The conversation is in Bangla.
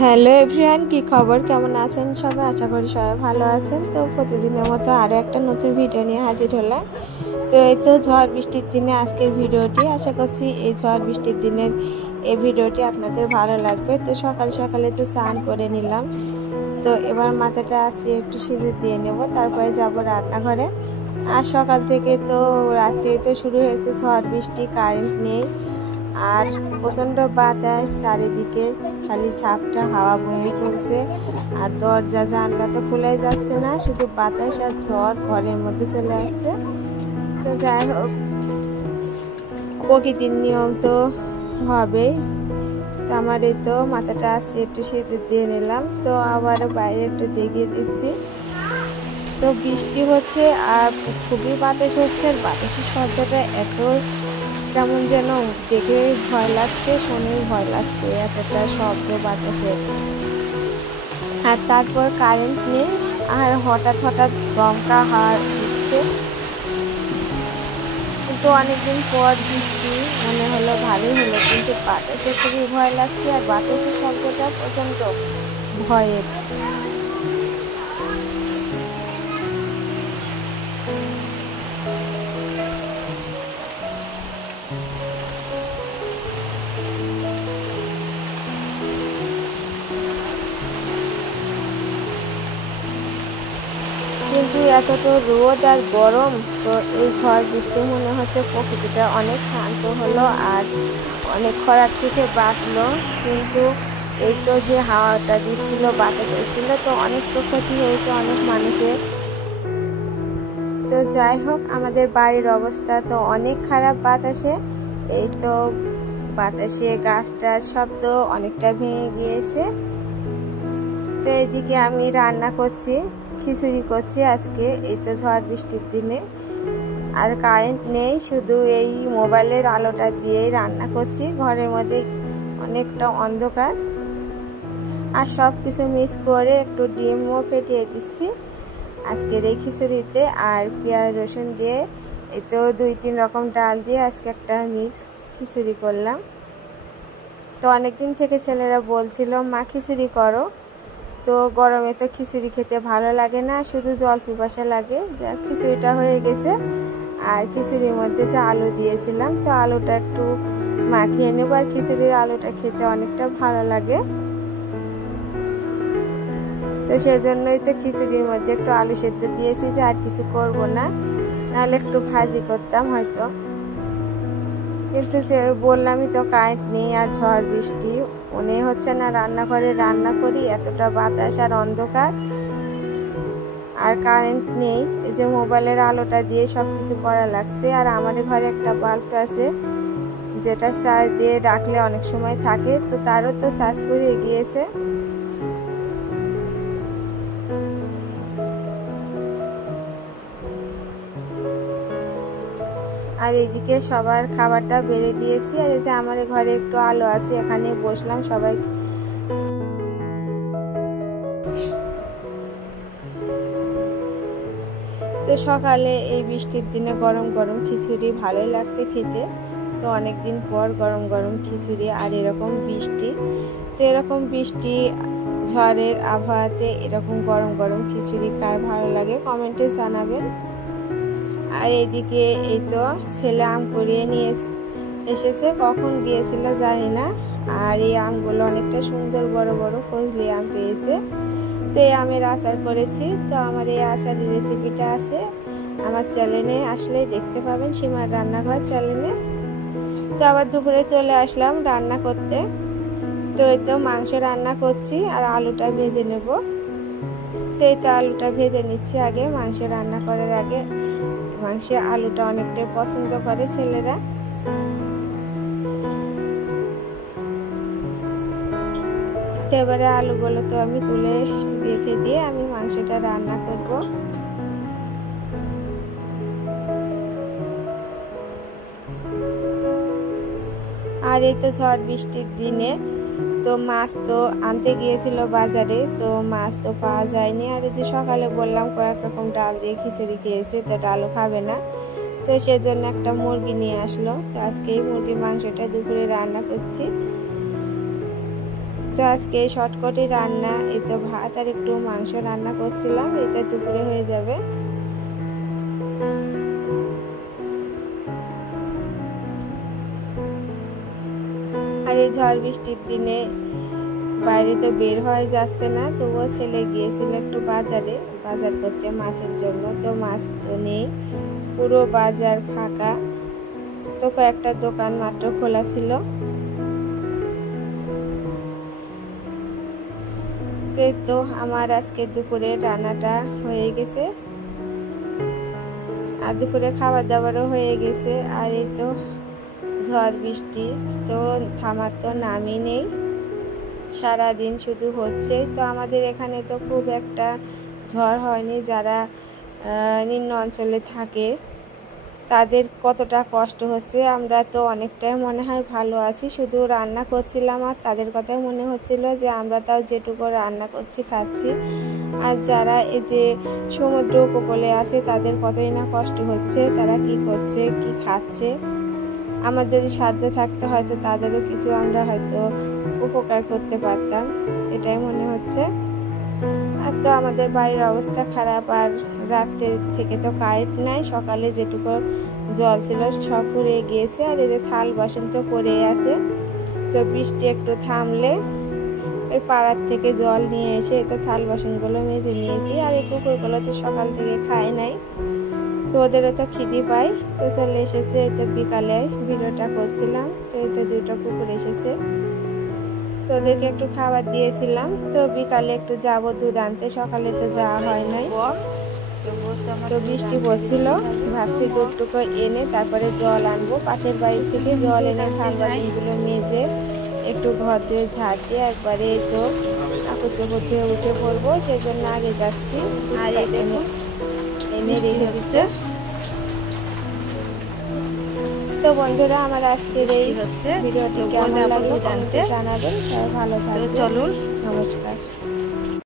হ্যালো এভরিওয়ান, কি খবর, কেমন আছেন সবাই? আশা করি সবাই ভালো আছেন। তো প্রতিদিনের মতো আরও একটা নতুন ভিডিও নিয়ে হাজির হলাম। তো এই তো ঝড় বৃষ্টির দিনে আজকের ভিডিওটি, আশা করছি এই ঝড় বৃষ্টির দিনের এই ভিডিওটি আপনাদের ভালো লাগবে। তো সকাল সকালে তো স্নান করে নিলাম। তো এবার মাথাটা আসিয়ে একটু সিঁদুর দিয়ে নেব, তারপরে যাব রান্নাঘরে। আর সকাল থেকে তো রাতে তো শুরু হয়েছে ঝড় বৃষ্টি, কারেন্ট নেই আর প্রচণ্ড বাতাস, চারিদিকে খালি ঝাপটা হাওয়া বয়ে চলছে। আর দরজা জানলা তো খোলাই যাচ্ছে না, শুধু বাতাস আর ঝড় ঘরের মধ্যে চলে আসছে। তো যাই হোক, প্রকৃতির নিয়ম তো হবেই। তো আমার এই তো মাথাটা আসছে একটু সিঁদুর দিয়ে নিলাম। তো আবার বাইরে একটু দেখিয়ে দিচ্ছি। তো বৃষ্টি হচ্ছে আর খুবই বাতাস হচ্ছে। আর বাতাসের শব্দটা এত কেমন যেন দেখে ভয় লাগছে, শুনে ভয় লাগছে, এতটা শব্দ বাতাসের। আর তারপর কারেন্ট নেই আর হঠাৎ হঠাৎ দমকা হাওয়া দিচ্ছে। কিন্তু অনেকদিন পর বৃষ্টি মনে হলো ভালোই হলো, কিন্তু বাতাসে খুবই ভয় লাগছে। আর বাতাসের শব্দটা প্রচণ্ড ভয়ের। কিন্তু এতটা রোদ আর গরম, তো এই ঝড় বৃষ্টি মনে হচ্ছে প্রকৃতিটা অনেক শান্ত হলো আর অনেক খরা থেকে বাঁচলো। কিন্তু এই তো যে হাওয়াটা দিচ্ছিল, বাতাস হচ্ছিল, তো অনেক তো ক্ষতি হয়েছে অনেক মানুষের। তো যাই হোক, আমাদের বাড়ির অবস্থা তো অনেক খারাপ বাতাসে। এই তো বাতাসে গাছটা সব তো অনেকটা ভেঙে গিয়েছে। তো এইদিকে আমি রান্না করছি, খিচুড়ি করছি আজকে এই তো ঝড় বৃষ্টির দিনে। আর কারেন্ট নেই, শুধু এই মোবাইলের আলোটা দিয়েই রান্না করছি। ঘরের মধ্যে অনেকটা অন্ধকার। আর সব কিছু মিক্স করে একটু ডিমও ফেটিয়ে দিচ্ছি আজকের এই খিচুড়িতে। আর পেঁয়াজ রসুন দিয়ে এই তো 2-3 রকম ডাল দিয়ে আজকে একটা মিক্স খিচুড়ি করলাম। তো অনেকদিন থেকে ছেলেরা বলছিল মা খিচুড়ি করো। তো গরমে তো খিচুড়ি খেতে ভালো লাগে না, শুধু জল পিপাসা লাগে। যা খিচুড়িটা হয়ে গেছে। আর খিচুড়ির মধ্যে যে আলু দিয়েছিলাম, তো আলুটা একটু মাখিয়ে নেব। আর খিচুড়ির আলুটা খেতে অনেকটা ভালো লাগে। তো সেজন্যই তো খিচুড়ির মধ্যে একটু আলু সেদ্ধ দিয়েছি, যে আর কিছু করব না, নাহলে একটু ভাজি করতাম হয়তো। কিন্তু যে বললামই তো কারেন্ট নেই আর ঝড় বৃষ্টি, মনে হচ্ছে না রান্নাঘরে রান্না করি, এতটা বাতাস আর অন্ধকার আর কারেন্ট নেই। এই যে মোবাইলের আলোটা দিয়ে সব কিছু করা লাগছে। আর আমাদের ঘরে একটা বাল্ব আছে, যেটা চার্জ দিয়ে রাখলে অনেক সময় থাকে, তো তারও তো চার্জ ফুরিয়ে গিয়েছে। আর এইদিকে সবার খাবারটা বেড়ে দিয়েছি। আর এই যে আমার ঘরে একটু আলো আছে, এখানে বসলাম সবাই। তো সকালে এই বৃষ্টির দিনে গরম গরম খিচুড়ি ভালোই লাগছে খেতে। তো অনেকদিন পর গরম গরম খিচুড়ি আর এরকম বৃষ্টি। তো এরকম বৃষ্টি ঝড়ের আবহাওয়াতে এরকম গরম গরম খিচুড়ি কার ভালো লাগে কমেন্টে জানাবেন। আর এইদিকে এই তো ছেলে আম কুড়িয়ে নিয়ে এসেছে, কখন গিয়েছিল জানি না। আর এই আমগুলো অনেকটা সুন্দর বড় বড় ফজলি আম পেয়েছে। তো এই আমের আচার করেছি। তো আমার এই আচারের রেসিপিটা আছে আমার চ্যানেলে আসলেই দেখতে পাবেন, সীমার রান্নাঘর চ্যানেলে। তো আবার দুপুরে চলে আসলাম রান্না করতে। তো এই তো মাংস রান্না করছি আর আলুটা ভেজে নেব। তো এই তো আলুটা ভেজে নিচ্ছি আগে, মাংস রান্না করার আগে। মাংসে আলুটা অনেকটাই পছন্দ করে ছেলেরা। এবারে আলুগুলো তো আমি তুলে রেখে দিয়ে আমি মাংসটা রান্না করব। আর এই তো ঝড় বৃষ্টির দিনে তো মাছ তো আনতে গিয়েছিল বাজারে, তো মাছ তো পাওয়া যায়নি। আর এই যে সকালে বললাম কয়েক রকম ডাল দিয়ে খিচুড়ি খেয়েছে, তো ডালও খাবে না, তো সেজন্য একটা মুরগি নিয়ে আসলো। তো আজকে এই মুরগির মাংসটা দুপুরে রান্না করছি। তো আজকে শর্টকাটে রান্না, এই তো ভাত আর একটু মাংস রান্না করছিলাম, এটা দুপুরে হয়ে যাবে। আর এই ঝড় বৃষ্টির দিনে বাইরে তো বের হয়ে যাচ্ছে না, তবুও ছেলে গিয়েছিল একটু বাজারে বাজার করতে মাছের জন্য। তো মাছ তো নেই, পুরো বাজার ফাঁকা, তো কয়েকটা দোকান মাত্র খোলা ছিল। তো আমার আজকে দুপুরে রান্নাটা হয়ে গেছে আর দুপুরে খাবার দাবারও হয়ে গেছে। আর এই তো ঝড় বৃষ্টি তো থামার তো নামই নেই, সারাদিন শুধু হচ্ছে। তো আমাদের এখানে তো খুব একটা ঝড় হয়নি, যারা নিম্ন অঞ্চলে থাকে তাদের কতটা কষ্ট হচ্ছে। আমরা তো অনেকটাই মনে হয় ভালো আছি, শুধু রান্না করছিলাম আর তাদের কথাই মনে হচ্ছিল যে আমরা তাও যেটুকু রান্না করছি খাচ্ছি। আর যারা এই যে সমুদ্র উপকূলে আছে তাদের কতই না কষ্ট হচ্ছে, তারা কি করছে কি খাচ্ছে। আমার যদি সাধ্য থাকতে হয়তো তাদেরও কিছু আমরা হয়তো উপকার করতে পারতাম, এটাই মনে হচ্ছে। আর তো আমাদের বাড়ির অবস্থা খারাপ, আর রাত্রে থেকে তো কারেন্ট নাই, সকালে যেটুকু জল ছিল সব ফুরিয়ে গিয়েছে। আর এই যে থাল বাসন তো পড়ে আছে, তো বৃষ্টি একটু থামলে ওই পাড়ার থেকে জল নিয়ে এসে তো থাল বাসনগুলো মেজে নিয়েছি। আর এই কুকুরগুলো তো সকাল থেকে খায় নাই, তো ওদেরও তো খিদে পাই, তো চলে এসেছে। তো বিকালে ভিডিওটা করছিলাম, তো এই তো দুটো কুকুর এসেছে, তো ওদেরকে একটু খাবার দিয়েছিলাম। তো বিকালে একটু যাবো দুধ আনতে, সকালে তো যাওয়া হয় নাই, তো বৃষ্টি পড়ছিল, ভাবছি দুধটুকু এনে তারপরে জল আনবো। পাশের বাড়ি থেকে জল এনে থাল বাসনগুলো মেজে একটু ঘর দিয়ে ঝাড় দিয়ে একবারে তো কাপড় চোপড় দিয়ে উঠে পড়বো, সেই জন্য আগে যাচ্ছি। আর এনে রেখে দিচ্ছে। তো বন্ধুরা, আমার আজকের এই ভিডিওটি কেমন লাগলো জানাবেন, ভালো থাকবেন, চলুন, নমস্কার।